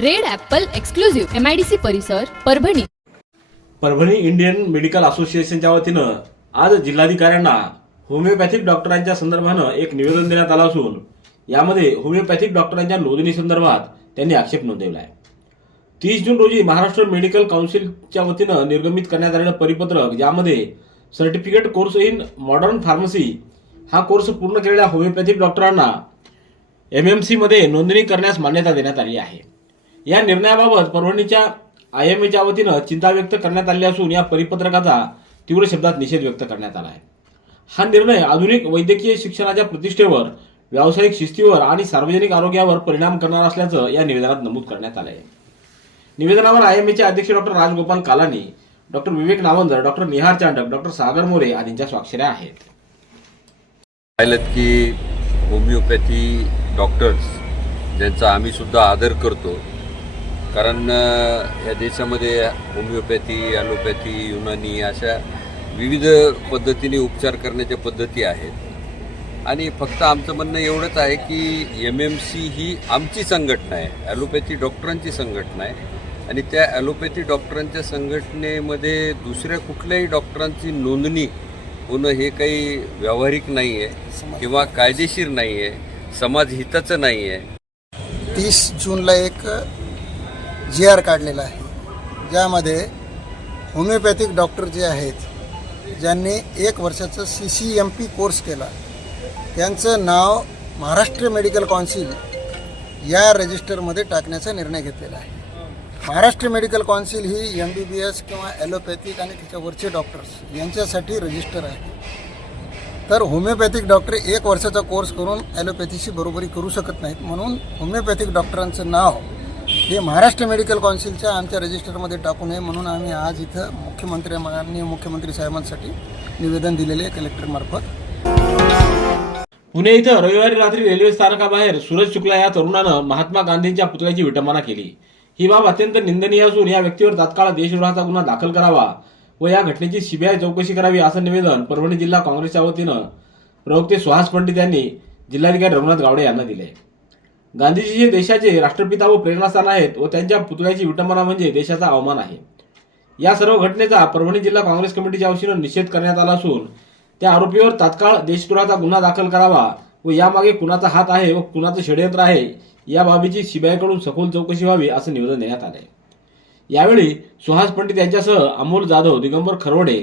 Red apple exclusive MIDC परिसर Parbhani. Parbhani Indian medical असोसिएशनच्या वतीनं आज जिल्हाधिकाऱ्यांना होमिओपॅथिक डॉक्टरांच्या संदर्भानं एक निवेदन देण्यात आलं असून यामध्ये होमिओपॅथिक डॉक्टरांच्या नोंदणी संदर्भात त्यांनी आक्षेप नोंदवला आहे तीस जून रोजी महाराष्ट्र मेडिकल काउन्सिलच्या वतीनं निर्गमित करण्यात आलेलं परिपत्रक ज्यामध्ये certificate course in modern pharmacy हा कोर्स पूर्ण केलेल्या होमिओपॅथिक डॉक्टरांना एम एम सीमध्ये नोंदणी करण्यास मान्यता देण्यात आली आहे. या निर्णयाबाबत परभणीच्या आय एम एच्या वतीनं चिंता व्यक्त करण्यात आली असून या परिपत्रकाचा तीव्र शब्दात निषेध व्यक्त करण्यात आला आहे. हा निर्णय आधुनिक वैद्यकीय शिक्षणाच्या प्रतिष्ठेवर व्यावसायिक शिस्तीवर आणि सार्वजनिक आरोग्यावर परिणाम करणार असल्याचं या निवेदनात नमूद करण्यात आलं आहे निवेदनावर आय एम एचे अध्यक्ष doctor Rajgopal Kalani doctor Vivek Navandar doctor Nihar Chandak doctor Sagar More आदींच्या स्वाक्षऱ्या आहेत. पाहिलं की होमिओपॅथी डॉक्टर्स ज्यांचा आम्ही सुद्धा आदर करतो कारण या देशामध्ये होमिओपॅथी ॲलोपॅथी युनानी अशा विविध पद्धतीने उपचार करण्याच्या पद्धती आहेत. आणि फक्त आमचं म्हणणं एवढंच आहे की एम एम सी ही आमची संघटना आहे. ॲलोपॅथी डॉक्टरांची संघटना आहे. आणि त्या ॲलोपॅथी डॉक्टरांच्या संघटनेमध्ये दुसऱ्या कुठल्याही डॉक्टरांची नोंदणी होणं हे काही व्यावहारिक नाही आहे किंवा कायदेशीर नाही आहे समाजहिताचं नाही आहे तीस जूनला एक जी आर काढलेला आहे. ज्यामध्ये होमिओपॅथिक डॉक्टर जे आहेत ज्यांनी एक वर्षाचं C C M P course केला. त्यांचं नाव महाराष्ट्र मेडिकल काउन्सिल या रजिस्टरमध्ये टाकण्याचा निर्णय घेतलेला आहे. महाराष्ट्र मेडिकल कौन्सिल ही एम बी बी एस किंवा ॲलोपॅथिक आणि त्याच्यावरचे डॉक्टर्स यांच्यासाठी रजिस्टर आहे. तर होमिओपॅथिक डॉक्टर एक वर्षाचा कोर्स करून ॲलोपॅथीशी बरोबरी करू शकत नाहीत. म्हणून होमिओपॅथिक डॉक्टरांचं नाव हे महाराष्ट्र मेडिकल काउन्सिलच्या आमच्या रजिस्टरमध्ये टाकू नये म्हणून आम्ही आज इथं मुख्यमंत्री माननीय मुख्यमंत्री साहेबांसाठी निवेदन दिलेले आहे कलेक्टरमार्फत पुणे इथं रविवारी रात्री रेल्वे स्थानकाबाहेर सूरज शुक्ला या तरुणानं महात्मा गांधींच्या पुतळ्याची विटंबना केली. ही बाब अत्यंत निंदनीय असून या व्यक्तीवर तात्काळ देशद्रोहाचा गुन्हा दाखल करावा व या घटनेची सीबीआय चौकशी करावी असं निवेदन परभणी जिल्हा काँग्रेसच्या वतीनं प्रवक्ते सुहास पंडित यांनी जिल्हाधिकारी रघुनाथ गावडे यांना दिले गांधीजी हे देशाचे राष्ट्रपिता व प्रेरणास्थान आहेत व त्यांच्या पुतळ्याची विटंबना म्हणजे देशाचा अवमान आहे. या सर्व घटनेचा परभणी जिल्हा काँग्रेस कमिटीच्या वतीनं निषेध करण्यात आला असून त्या आरोपीवर तात्काळ देशद्रोहाचा गुन्हा दाखल करावा व यामागे कुणाचा हात आहे व कुणाचं षडयंत्र आहे या बाबीची सीबीआयकडून सखोल चौकशी व्हावी असं निवेदन देण्यात आले यावेळी सुहास पंडित यांच्यासह अमोल जाधव दिगंबर खरवडे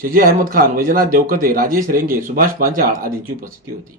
शजी अहमद खान वैजनाथ देवकते राजेश रेंगे सुभाष पांचाळ आदींची उपस्थिती होती.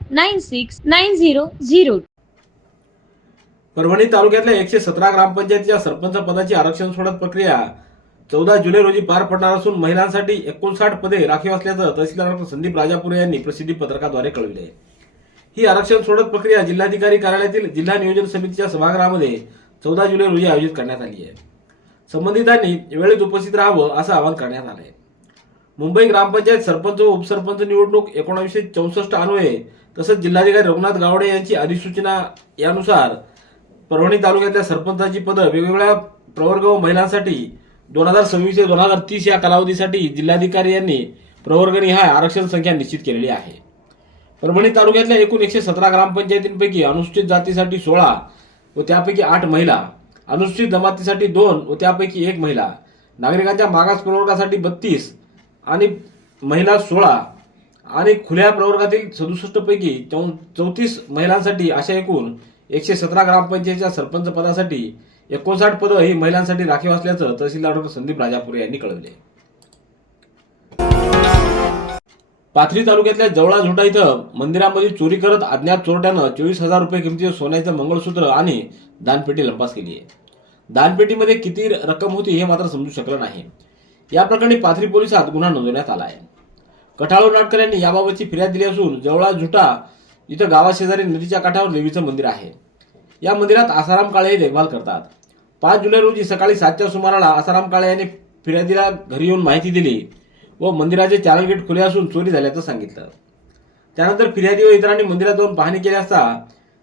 nine six nine zero zero Parbhani तालुक्यातल्या एकशे सतरा ग्रामपंचायतीच्या सरपंच पदाची आरक्षण सोडत प्रक्रिया चौदा जुलै रोजी पार पडणार असून महिलांसाठी एकोणसाठ पदे राखीव असल्याचं तहसीलदार डॉक्टर संदीप राजापुरे यांनी प्रसिद्धी पत्रकाद्वारे कळविले. ही आरक्षण सोडत प्रक्रिया जिल्हाधिकारी कार्यालयातील जिल्हा नियोजन समितीच्या सभागृहामध्ये चौदा जुलै रोजी आयोजित करण्यात आली आहे. संबंधितांनी वेळेत उपस्थित राहावं असं आवाहन करण्यात आलं आहे मुंबई ग्रामपंचायत सरपंच व उपसरपंच निवडणूक एकोणावीसशे चौसष्ट अन्वये तसंच जिल्हाधिकारी रघुनाथ गावडे यांची अधिसूचना यानुसार परभणी तालुक्यातल्या सरपंचाची पदं वेगवेगळ्या प्रवर्ग व महिलांसाठी दोन हजार सव्वीस ते दोन हजार तीस या कालावधीसाठी जिल्हाधिकारी यांनी प्रवर्गनिहाय आरक्षण संख्या निश्चित केलेली आहे. परभणी तालुक्यातल्या एकूण एकशे सतरा ग्रामपंचायतींपैकी अनुसूचित जातीसाठी सोळा व त्यापैकी आठ महिला अनुसूचित जमातीसाठी दोन व त्यापैकी एक महिला नागरिकांच्या मागास प्रवर्गासाठी बत्तीस आणि महिला सोळा आणि खुल्या प्रवर्गातील सदुसष्ट पैकी चौतीस महिलांसाठी अशा एकूण एकशे सतरा ग्रामपंचायतीच्या सरपंच पदासाठी एकोणसाठ पदं ही महिलांसाठी राखीव असल्याचं तहसीलदार डॉक्टर संदीप राजापुरे यांनी कळवले. पाथरी तालुक्यातल्या जवळा झोटा इथं मंदिरामध्ये चोरी करत अज्ञात चोरट्यानं चोवीस हजार रुपये किमतीचं सोन्याचं मंगळसूत्र आणि दानपेटी लंपास केली आहे. दानपेटीमध्ये किती रक्कम होती हे मात्र समजू शकलं नाही. या प्रकरणी पाथरी पोलिसात गुन्हा नोंदवण्यात आला आहे. कठाळू नाटकर यांनी याबाबतची फिर्याद दिली असून जवळा झुटा इथं गावाशेजारी नदीच्या काठावर देवीचं मंदिर आहे. या मंदिरात आसाराम काळे हे देखभाल करतात. पाच जुलै रोजी सकाळी सातच्या सुमाराला आसाराम काळे यांनी फिर्यादीला घरी येऊन माहिती दिली व मंदिराचे चॅनल गेट खुले असून चोरी झाल्याचं सांगितलं. त्यानंतर फिर्यादी व इतरांनी मंदिरात जाऊन पाहणी केली असता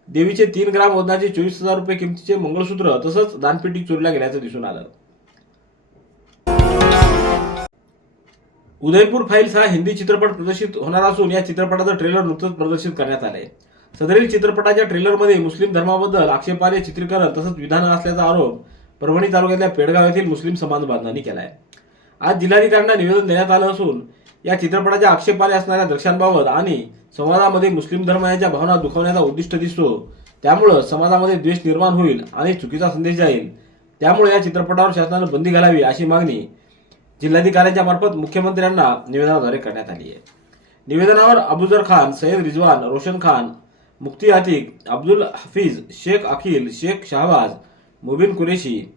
देवीचे तीन ग्राम वजनाचे चोवीस हजार रुपये किमतीचे मंगळसूत्र तसंच दानपेटी चोरीला गेल्याचं दिसून आलं. उदयपूर फाईल्स हा हिंदी चित्रपट प्रदर्शित होणार असून या चित्रपटाचं ट्रेलर नुकतंच प्रदर्शित करण्यात आलंय. सदरील चित्रपटाच्या ट्रेलरमध्ये मुस्लिम धर्माबद्दल आक्षेपार्ह चित्रीकरण तसंच विधानं असल्याचा आरोप परभणी तालुक्यातल्या पेडगाव येथील मुस्लिम समाज बांधवांनी केलाय. आज जिल्हाधिकाऱ्यांना निवेदन देण्यात आलं असून या चित्रपटाच्या आक्षेपार्ह असणाऱ्या दृश्यांबाबत आणि समाजामध्ये मुस्लिम धर्माच्या भावना दुखवण्याचा उद्दिष्ट दिसतो त्यामुळं समाजामध्ये द्वेष निर्माण होईल आणि चुकीचा संदेश जाईल. त्यामुळे या चित्रपटावर शासनानं बंदी घालावी अशी मागणी जिल्हाधिकाऱ्यांच्या मार्फत मुख्यमंत्र्यांना निवेदनाद्वारे करण्यात आली आहे. निवेदनावर अबुजर खान सय्यद रिजवान रोशन खान मुफ्ती आतिक अब्दुल हफीज शेख अखिल शेख शाहबाज मुबिन कुरेशी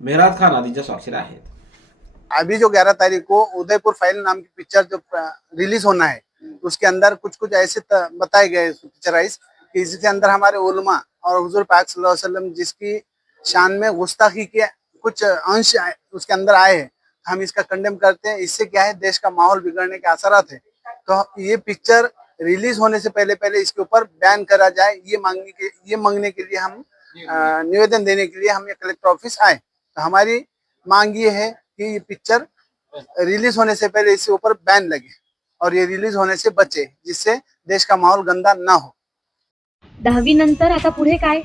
मेहराज खान आदींच्या स्वाक्षऱ्या आहेत. अभी जो 11 तारीख को उदयपुर फाइल नाम की पिक्चर जो रिलीज होना है उसके अंदर कुछ कुछ ऐसे त- बताए गए पिक्चराइज कि इसके अंदर हमारे उलमा और हजूर पाक सल्लल्लाहु अलैहि वसल्लम जिसकी शान में गुस्ताखी के कुछ अंश आए- उसके अंदर आए हैं। हम इसका कंडेम करते हैं। इससे क्या है देश का माहौल बिगड़ने के असरात है। तो ये पिक्चर रिलीज़ होने से पहले पहले इसके ऊपर बैन करा जाए। ये मांगने के ये मांगने के लिए हम निवेदन देने के लिए हम ये कलेक्टर ऑफ़िस आए। तो हमारी मांग ये है कि ये पिक्चर रिलीज़ होने से पहले इसके ऊपर बैन लगे और ये रिलीज़ होने से बचे जिससे देश का माहौल गंदा ना हो। दहावी नंतर आता पुढे काय?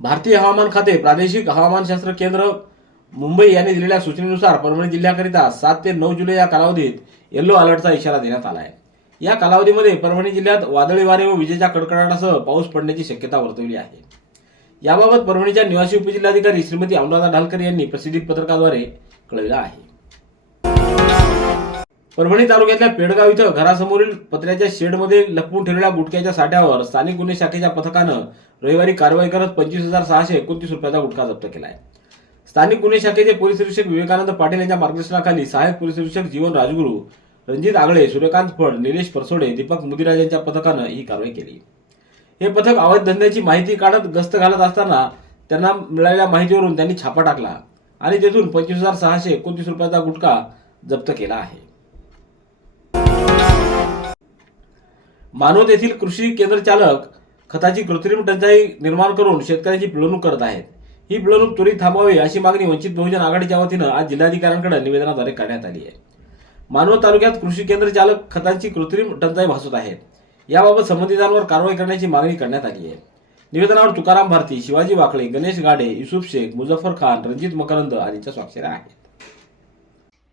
भारतीय हवामान खाते प्रादेशिक हवामानशास्त्र केंद्र मुंबई यांनी दिलेल्या सूचनेनुसार परभणी जिल्ह्याकरिता सात ते नऊ जुलै या कालावधीत येल्लो अलर्टचा इशारा देण्यात आला आहे. या कालावधीमध्ये परभणी जिल्ह्यात वादळी वारे व विजेच्या कडकडाटासह पाऊस पडण्याची शक्यता वर्तवली आहे. याबाबत परभणीच्या निवासी उपजिल्हाधिकारी श्रीमती अनुराधा ढालकर यांनी प्रसिद्धी पत्रकाद्वारे कळविलं आहे. परभणी तालुक्यातल्या पेडगाव इथं घरासमोरील पत्र्याच्या शेडमध्ये लपवून ठेवलेल्या गुटख्याच्या साठ्यावर स्थानिक गुन्हे शाखेच्या पथकानं रविवारी कारवाई करत पंचवीस हजार सहाशे एकोणतीस रुपयाचा गुटखा जप्त केला आहे स्थानिक गुन्हे शाखेचे पोलीस निरीक्षक विवेकानंद पाटील यांच्या मार्गदर्शनाखाली सहाय्यक पोलीस निरीक्षक जीवन राजगुरू रणजित आगळे सूर्यकांत फड निलेश परसोडे दीपक मुदिराज यांच्या पथकानं ही कारवाई केली. हे पथक अवैध धंद्याची माहिती काढत गस्त घालत असताना त्यांना मिळालेल्या माहितीवरून त्यांनी छापा टाकला आणि तेथून पंचवीस हजार सहाशे एकोणतीस रुपयाचा गुटखा जप्त केला आहे. मानवत येथील कृषी केंद्र चालक खताची कृत्रिम टंचाई निर्माण करून शेतकऱ्यांची पिळवणूक करत आहेत. ही पिळवणूक त्वरित थांबावी अशी मागणी वंचित बहुजन आघाडीच्या वतीनं आज जिल्हाधिकाऱ्यांकडे निवेदनाद्वारे करण्यात आली आहे. मानवत तालुक्यात कृषी केंद्र चालक खतांची कृत्रिम टंचाई भासत आहेत याबाबत संबंधितांवर कारवाई करण्याची मागणी करण्यात आली आहे. निवेदनावर तुकाराम भारती शिवाजी वाकळे गणेश गाडे युसुफ शेख मुझफ्फर खान रणजित मकरंद आदींच्या स्वाक्षऱ्या आहेत.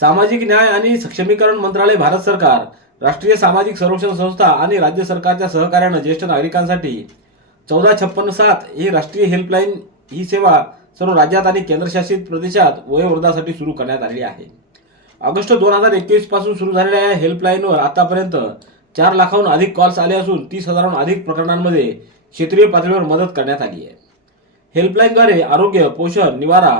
सामाजिक न्याय आणि सक्षमीकरण मंत्रालय भारत सरकार राष्ट्रीय सामाजिक संरक्षण संस्था आणि राज्य सरकारच्या सहकार्यानं ज्येष्ठ नागरिकांसाठी चौदा छप्पन्न सात ही राष्ट्रीय हेल्पलाईन ही सेवा सर्व राज्यात आणि केंद्रशासित प्रदेशात वयोवृद्धासाठी सुरू करण्यात आली आहे. ऑगस्ट दोन हजार एकवीसपासून सुरू झालेल्या या हेल्पलाईनवर आतापर्यंत चार लाखाहून अधिक कॉल्स आले असून तीस हजाराहून अधिक प्रकरणांमध्ये क्षेत्रीय पातळीवर मदत करण्यात आली आहे. हेल्पलाईनद्वारे आरोग्य पोषण निवारा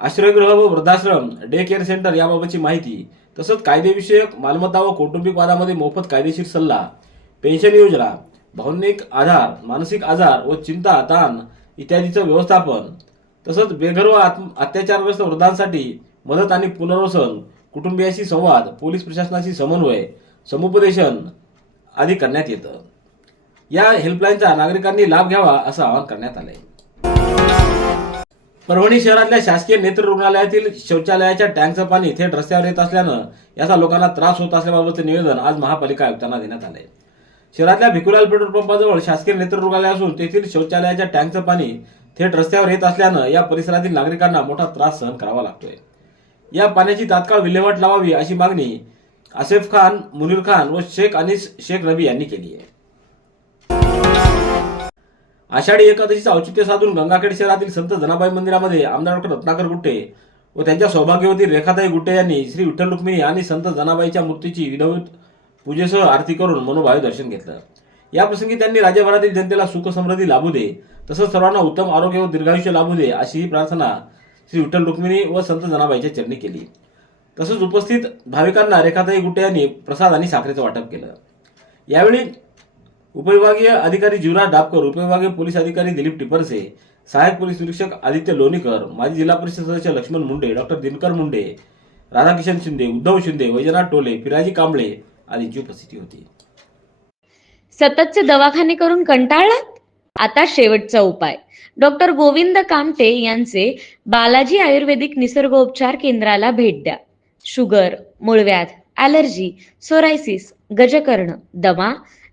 आश्रयगृह व वृद्धाश्रम डे केअर सेंटर याबाबतची माहिती तसंच कायदेविषयक मालमत्ता व कौटुंबिक वादामध्ये मोफत कायदेशीर सल्ला पेन्शन योजना भावनिक आधार मानसिक आजार व चिंता ताण इत्यादीचं व्यवस्थापन तसंच बेघर व आत्म अत्याचारग्रस्त वृद्धांसाठी मदत आणि पुनर्वसन कुटुंबियाशी संवाद पोलीस प्रशासनाशी समन्वय समुपदेशन आदी करण्यात येतं. या हेल्पलाईनचा नागरिकांनी लाभ घ्यावा असं आवाहन करण्यात आलं आहे परभणी शहरातल्या शासकीय नेत्र रुग्णालयातील शौचालयाच्या टँकचं पाणी थेट रस्त्यावर येत असल्यानं याचा लोकांना त्रास होत असल्याबाबतचं निवेदन आज महापालिका आयुक्तांना देण्यात आले शहरातल्या भिकुलाल पेट्रोल पंपाजवळ शासकीय नेत्र रुग्णालय असून तेथील शौचालयाच्या टँकचं पाणी थेट रस्त्यावर येत असल्यानं या परिसरातील नागरिकांना मोठा त्रास सहन करावा लागतोय. या पाण्याची तात्काळ विल्हेवाट लावावी अशी मागणी आसेफ खान मुनीर खान व शेख अनिस शेख रबी यांनी केली आहे. आषाढी एकादशीचं औचित्य साधून गंगाखेड शहरातील संत जनाबाई मंदिरामध्ये आमदार डॉक्टर रत्नाकर गुट्टे व त्यांच्या सौभाग्यवती रेखाताई गुट्टे यांनी श्री विठ्ठल रुक्मिणी आणि संत जनाबाईच्या मूर्तीची विधवत पूजेसह आरती करून मनोभावे दर्शन घेतलं. याप्रसंगी त्यांनी राज्यभरातील जनतेला सुख समृद्धी लाभू दे तसंच सर्वांना उत्तम आरोग्य व दीर्घायुष्य लाभू दे अशी ही प्रार्थना श्री विठ्ठल रुक्मिणी व संत जनाबाईच्या चरणी केली. तसंच उपस्थित भाविकांना रेखाताई गुट्टे यांनी प्रसाद आणि साखरेचं वाटप केलं. यावेळी उपविभागीय अधिकारी जीवराज डाबकर उपविभागीय पोलीस अधिकारी दिलीप टिपरसे सहाय्यक पोलीस निरीक्षक आदित्य लोणीकर माजी जिल्हा परिषद सदस्य लक्ष्मण मुंडे डॉक्टर दिनकर मुंडे राधाकिशन शिंदे उद्धव शिंदे वैजनाथ टोले फिराजी कांबळे आदींची उपस्थिती होती. सततचे दवाखाने करून कंटाळलात? आता शेवटचा उपाय. डॉक्टर गोविंद कामटे यांचे बालाजी आयुर्वेदिक निसर्गोपचार केंद्राला भेट द्या. शुगर मूळव्याध ॲलर्जी सोरायसिस गजकर्ण दमा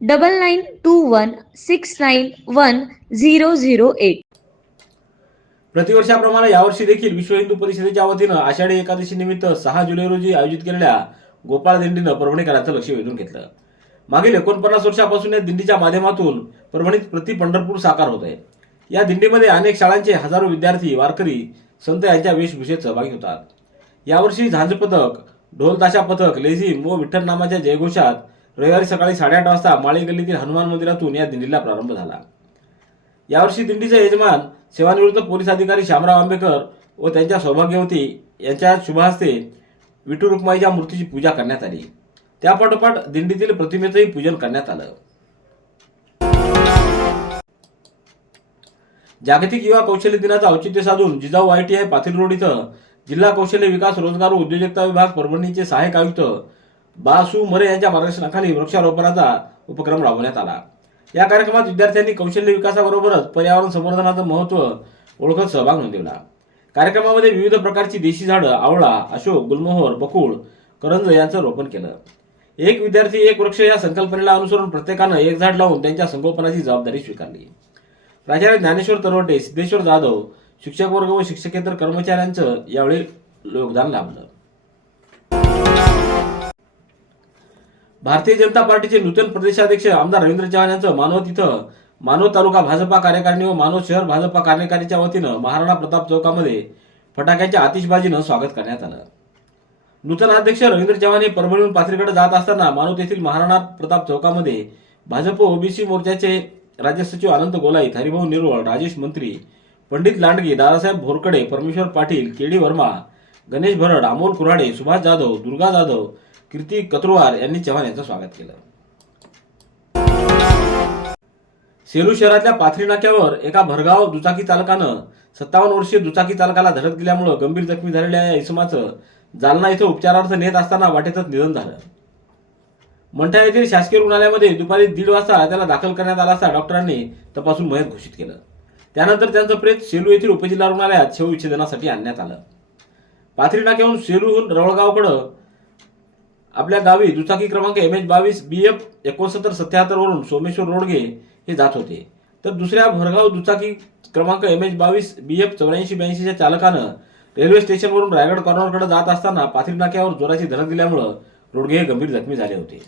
double nine two one six nine one zero zero eight प्रतिवर्षाप्रमाणे यावर्षी देखील विश्व हिंदू परिषदेच्या वतीनं आषाढी एकादशी निमित्त सहा जुलै रोजी आयोजित केलेल्या गोपाळ दिंडीनं परभणीकरांचं लक्ष वेधून घेतलं. मागील एकोणपन्नास वर्षापासून या दिंडीच्या माध्यमातून परभणीत प्रति पंढरपूर साकार होत आहे. या दिंडीमध्ये अनेक शाळांचे हजारो विद्यार्थी वारकरी संत यांच्या वेशभूषेत सहभागी होतात. यावर्षी झांज पथक ढोल ताशा पथक लेझी व विठ्ठल नामाच्या जयघोषात रविवारी सकाळी साडेआठ वाजता माळी गल्लीतील हनुमान मंदिरातून या दिंडीला प्रारंभ झाला. यावर्षी दिंडीचे यजमान सेवानिवृत्त पोलीस अधिकारी शामराव आंबेकर व त्यांच्या सौभाग्यवती यांच्या शुभहस्ते विठू रुक्माईच्या मूर्तीची पूजा करण्यात आली. त्यापाठोपाठ दिंडीतील प्रतिमेचंही पूजन करण्यात आलं. जागतिक युवा कौशल्य दिनाचं औचित्य साधून जिजाऊ आयटीआय पाथील रोड इथं जिल्हा कौशल्य विकास रोजगार व उद्योजकता विभाग परभणीचे सहाय्यक आयुक्त बासू मरे यांच्या मार्गदर्शनाखाली वृक्षारोपणाचा उपक्रम राबवण्यात आला. या कार्यक्रमात विद्यार्थ्यांनी कौशल्य विकासाबरोबरच पर्यावरण संवर्धनाचं महत्त्व ओळखत सहभाग नोंदवला. कार्यक्रमामध्ये विविध प्रकारची देशी झाडं आवळा अशोक गुलमोहर बकुळ करंज यांचं रोपण केलं. एक विद्यार्थी एक वृक्ष या संकल्पनेला अनुसरून प्रत्येकानं एक झाड लावून त्यांच्या संगोपनाची जबाबदारी स्वीकारली. प्राचार्य ज्ञानेश्वर तरवटे सिद्धेश्वर जाधव शिक्षक वर्ग व शिक्षकेतर कर्मचाऱ्यांचं यावेळी योगदान लाभलं. भारतीय जनता पार्टीचे नूतन प्रदेशाध्यक्ष आमदार रवींद्र चव्हाण यांचं मानवत इथं मानव तालुका भाजपा कार्यकारिणी व मानव शहर भाजपा कार्यकारिणीच्या वतीनं महाराणा प्रताप चौकामध्ये फटाक्याच्या आतिषबाजीनं स्वागत करण्यात आलं. नूतन अध्यक्ष रवींद्र चव्हाण हे परभणीहून पाथरीकडे जात असताना मानव येथील महाराणा प्रताप चौकामध्ये भाजप ओबीसी मोर्चाचे राज्य सचिव अनंत गोलाईत हरिभाऊ निरोळ राजेश मंत्री पंडित लांडगे दादासाहेब भोरकडे परमेश्वर पाटील केडी वर्मा गणेश भरड अमोल कुऱ्हाडे सुभाष जाधव दुर्गा जाधव कीर्ती कत्रुवार यांनी चव्हाण यांचं स्वागत केलं. सेलू शहरातल्या पाथरी नाक्यावर एका भरगाव दुचाकी चालकानं सत्तावन्न वर्षीय दुचाकी चालकाला धडक दिल्यामुळं गंभीर जखमी झालेल्या या इसमाचं जालना इथं उपचारार्थ नेत असताना वाटेतच निधन झालं. मंठा येथील शासकीय रुग्णालयामध्ये दुपारी दीड वाजता त्याला दाखल करण्यात आला असता डॉक्टरांनी तपासून मयत घोषित केलं. त्यानंतर त्यांचं प्रेत सेलू येथील उपजिल्हा रुग्णालयात शवविच्छेदनासाठी आणण्यात आलं. पाथरी नाक्याहून सेलूहून रवळगावकडं आपल्या गावी दुचाकी क्रमांक एम एच बावीस बी एफ एकोणसत्तर सत्याहत्तर वरून सोमेश्वर रोडगे हे जात होते. तर दुसऱ्या भरगाव दुचाकी क्रमांक एम एच बावीस बी एफ चौऱ्याऐंशी ब्याऐंशीच्या चालकानं रेल्वे स्टेशनवरून रायगड कॉर्नरकडे जात असताना पाथरी नाक्यावर जोराची धडक दिल्यामुळं रोडगे हे गंभीर जखमी झाले होते.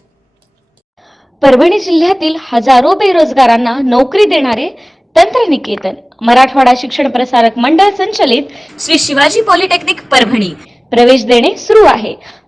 परभणी जिल्ह्यातील हजारो बेरोजगारांना नोकरी देणारे तंत्रनिकेतन मराठवाडा शिक्षण प्रसारक मंडळ संचलित श्री शिवाजी पॉलिटेक्निक परभणी. प्रवेश देणे सुरू आहे.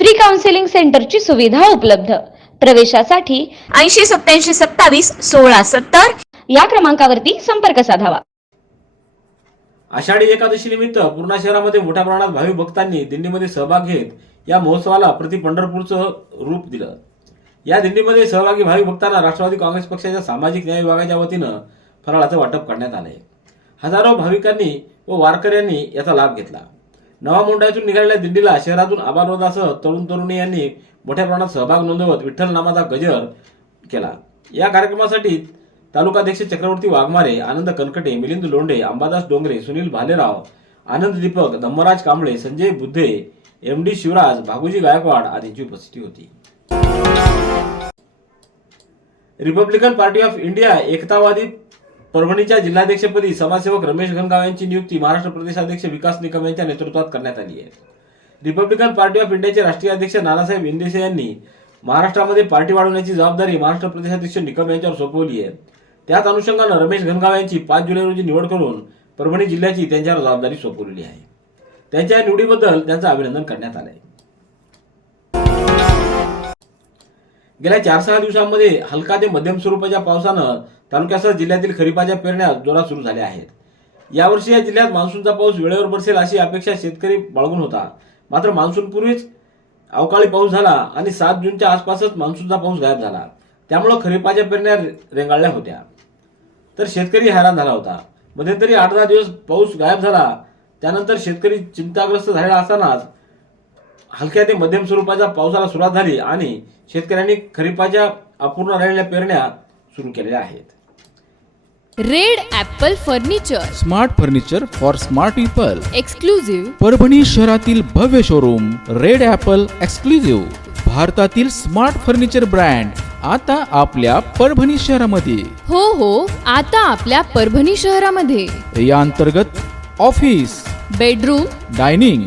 फ्री काउन्सिलिंग सेंटरची सुविधा उपलब्ध. प्रवेशासाठी ऐंशी सत्याऐंशी सत्तावीस सोळा सत्तर या क्रमांकावरती संपर्क साधावा. आषाढी एकादशी निमित्त पूर्णा शहरामध्ये मोठ्या प्रमाणात भाविक भक्तांनी दिंडीमध्ये सहभाग घेत या महोत्सवाला प्रति पंढरपूरचं रूप दिलं. या दिंडीमध्ये सहभागी भाविक भक्तांना राष्ट्रवादी काँग्रेस पक्षाच्या सामाजिक न्याय विभागाच्या वतीनं फराळाचं वाटप करण्यात आलंय. हजारो भाविकांनी व वारकऱ्यांनी याचा लाभ घेतला. नवा मुंडाईतून निघालेल्या दिंडीला शहरातून आबालवदासह तरुण तरुणी यांनी मोठ्या प्रमाणात सहभाग नोंदवत विठ्ठल नामाचा गजर केला. या कार्यक्रमासाठी तालुकाध्यक्ष चक्रवर्ती वाघमारे आनंद कनकटे मिलिंद लोंढे अंबादास डोंगरे सुनील भालेराव आनंद दीपक धम्मराज कांबळे संजय बुद्धे एम डी शिवराज भागुजी गायकवाड आदींची उपस्थिती होती. Republican Party of India Ektavadi परभणीच्या जिल्हाध्यक्षपदी समाजसेवक रमेश घनगाव यांची नियुक्ती महाराष्ट्र प्रदेशाध्यक्ष विकास निकम यांच्या नेतृत्वात करण्यात आली आहे. रिपब्लिकन पार्टी ऑफ इंडियाचे राष्ट्रीय अध्यक्ष नानासाहेब इंदेसे यांनी महाराष्ट्रामध्ये पार्टी वाढवण्याची जबाबदारी महाराष्ट्र प्रदेशाध्यक्ष निकम यांच्यावर सोपवली आहे. त्याच अनुषंगानं रमेश घनगाव यांची पाच जुलै रोजी निवड करून परभणी जिल्ह्याची त्यांच्यावर जबाबदारी सोपवलेली आहे. त्यांच्या या निवडीबद्दल त्यांचं अभिनंदन करण्यात आलं आहे गेल्या चार सहा दिवसांमध्ये हलका ते मध्यम स्वरूपाच्या पावसानं तालुक्यासह जिल्ह्यातील खरीपाच्या पेरण्या जोरात सुरू झाल्या आहेत. यावर्षी या जिल्ह्यात मान्सूनचा पाऊस वेळेवर बरसेल अशी अपेक्षा शेतकरी बाळगून होता. मात्र मान्सूनपूर्वीच अवकाळी पाऊस झाला आणि सात जूनच्या आसपासच मान्सूनचा पाऊस गायब झाला. त्यामुळं खरीपाच्या पेरण्या रेंगाळल्या होत्या. तर शेतकरी हैराण झाला होता. मध्यंतरी आठ दहा दिवस पाऊस गायब झाला. त्यानंतर शेतकरी चिंताग्रस्त झालेला असतानाच हलक्या ते मध्यम स्वरूपाच्या पावसाला सुरुवात झाली आणि शेतकऱ्यांनी खरीपाच्या अपूर्ण राहिलेल्या पेरण्या सुरू केलेल्या आहेत. Red apple furniture. Smart furniture for smart people. Exclusive Parbhani शहरातील भव्य शोरूम रेड ॲपल एक्सक्लुझिव्ह भारतातील स्मार्ट फर्निचर ब्रँड आता आपल्या परभणी शहरामध्ये. हो हो आता आपल्या परभणी शहरामध्ये. या अंतर्गत ऑफिस बेडरूम डायनिंग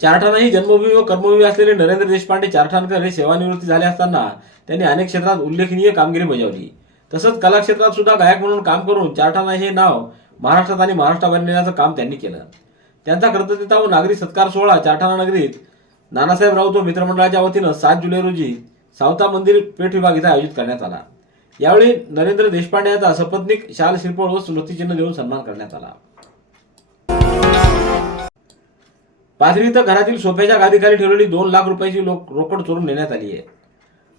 चारठाणाही जन्मभूमी व कर्मभूमी असलेले नरेंद्र देशपांडे चारठाणकर हे सेवानिवृत्ती झाले असताना त्यांनी अनेक क्षेत्रात उल्लेखनीय कामगिरी बजावली. तसंच कलाक्षेत्रात सुद्धा गायक म्हणून काम करून चारठाणा हे नाव महाराष्ट्रात आणि महाराष्ट्राबाहेर नेण्याचं काम त्यांनी केलं. त्यांचा कृतज्ञता व नागरी सत्कार सोहळा चारठाणा नगरीत नानासाहेब राऊत व मित्रमंडळाच्या वतीनं सात जुलै रोजी सावता मंदिर पेठ विभाग इथं आयोजित करण्यात आला. यावेळी नरेंद्र देशपांडे यांचा सपत्निक शाल शिरपळ व स्मृतिचिन्ह देऊन सन्मान करण्यात आला. पाथरी इथं घरातील सोप्याच्या गादीखाली ठेवलेली दोन लाख रुपयाची लोक रोकड चोरून नेण्यात आली आहे.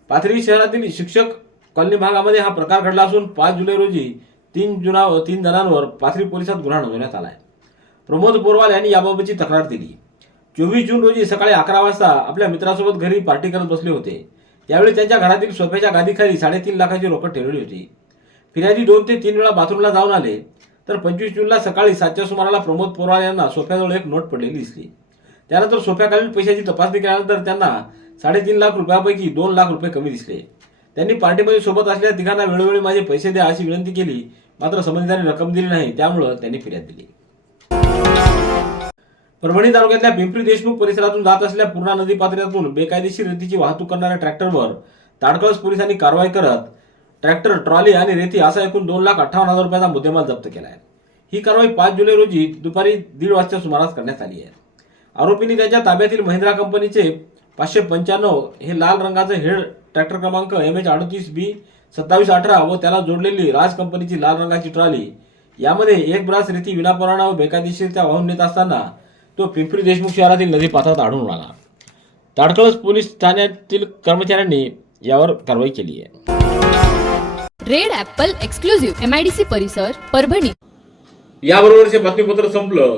पाथरी शहरातील शिक्षक कॉलनी भागामध्ये हा प्रकार घडला असून पाच जुलै रोजी तीन जुना तीन जणांवर पाथरी पोलिसात गुन्हा नोंदवण्यात आला आहे प्रमोद पोरवाल यांनी याबाबतची तक्रार दिली. चोवीस जून रोजी सकाळी अकरा वाजता आपल्या मित्रासोबत घरी पार्टी करत बसले होते. त्यावेळी त्यांच्या घरातील सोफ्याच्या गादीखाली साडेतीन लाखाची रोकड ठेवलेली होती. फिर्यादी दोन ते तीन वेळा बाथरूमला जाऊन आले. तर पंचवीस जूनला सकाळी सातच्या सुमाराला प्रमोद पोराळ यांना सोफ्याजवळ एक नोट पडलेली दिसली. त्यानंतर सोफ्याखालील पैशाची तपासणी केल्यानंतर त्यांना साडेतीन लाख रुपयापैकी दोन लाख रुपये कमी दिसले. त्यांनी पार्टीमध्ये सोबत असलेल्या तिघांना वेळोवेळी माझे पैसे द्या अशी विनंती केली मात्र संबंधितांनी रक्कम दिली नाही त्यामुळं त्यांनी फिर्याद दिली. परभणी तालुक्यातल्या पिंपरी देशमुख परिसरातून जात असलेल्या पूर्णा नदी पात्रातून बेकायदेशीर रेतीची वाहतूक करणाऱ्या ट्रॅक्टरवर ताडकळस पोलिसांनी कारवाई करत ट्रॅक्टर ट्रॉली आणि रेती असा एकूण दोन लाख अठ्ठावन्न हजार रुपयाचा मुद्देमाल जप्त केला आहे ही कारवाई पाच जुलै रोजी दुपारी दीड वाजच्या सुमारास करण्यात आली आहे. आरोपींनी त्यांच्या ताब्यातील महिंद्रा कंपनीचे पाचशे पंच्याण्णव हे लाल रंगाचे हेड ट्रॅक्टर क्रमांक एम एच अडतीस बी सत्तावीस अठरा व त्याला जोडलेली राज कंपनीची लाल रंगाची ट्रॉली. यामध्ये एक ब्रास रेती विनापराणा व बेकायदेशीररित्या वाहून नेत असताना तो पिंपरी देशमुख शहरातील नदी पात्रात आढळून आला. ताडकळस पोलीस ठाण्यातील कर्मचाऱ्यांनी यावर कारवाई केली आहे. Red apple exclusive M I D C परिसर परभणी. याबरोबरचे बातमीपत्र संपलं.